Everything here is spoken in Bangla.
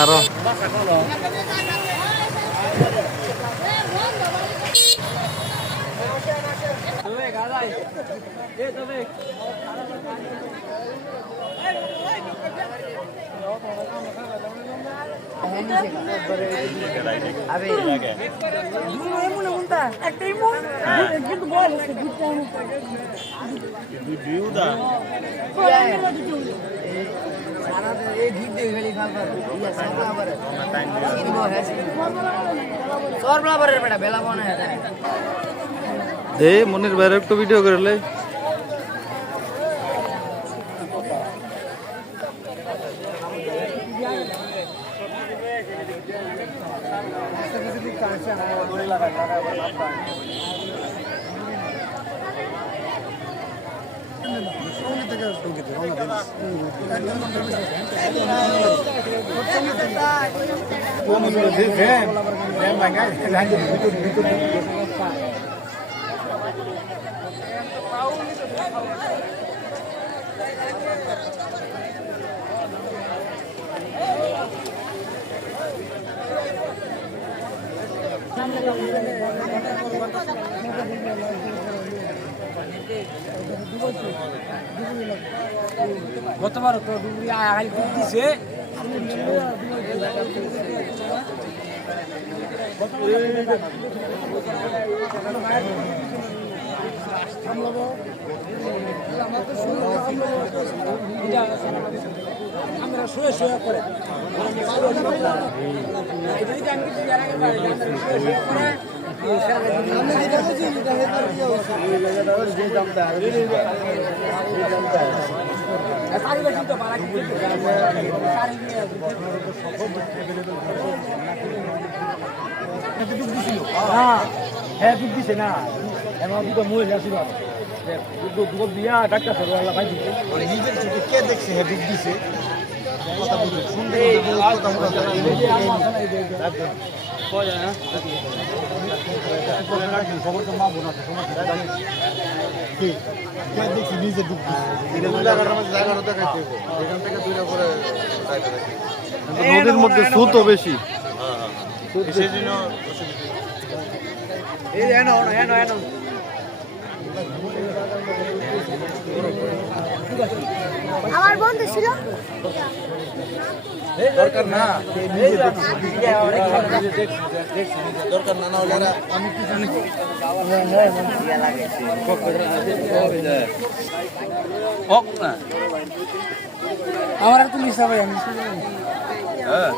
আরো মনির বাইরে একটু ভিডিও করলে গতবার তো ডুবুরি আগাই দিছে আমরা শুয়ে শুয়ে করে হ্যাঁ দুধ দিছে না এমন দুটো মহিলা ছিল দুধ দিয়া ডাক্তার আল্লাহ ভাই নিজের চোখে কে দেখছে হ্যাঁ দুধ দিছে নদীর মধ্যে সুতো বেশি আমার বন্ধু ছিল দরকার না দরকার না না হলে আমি কি জানি আমার আর পুলিশ হবে আমি হ্যাঁ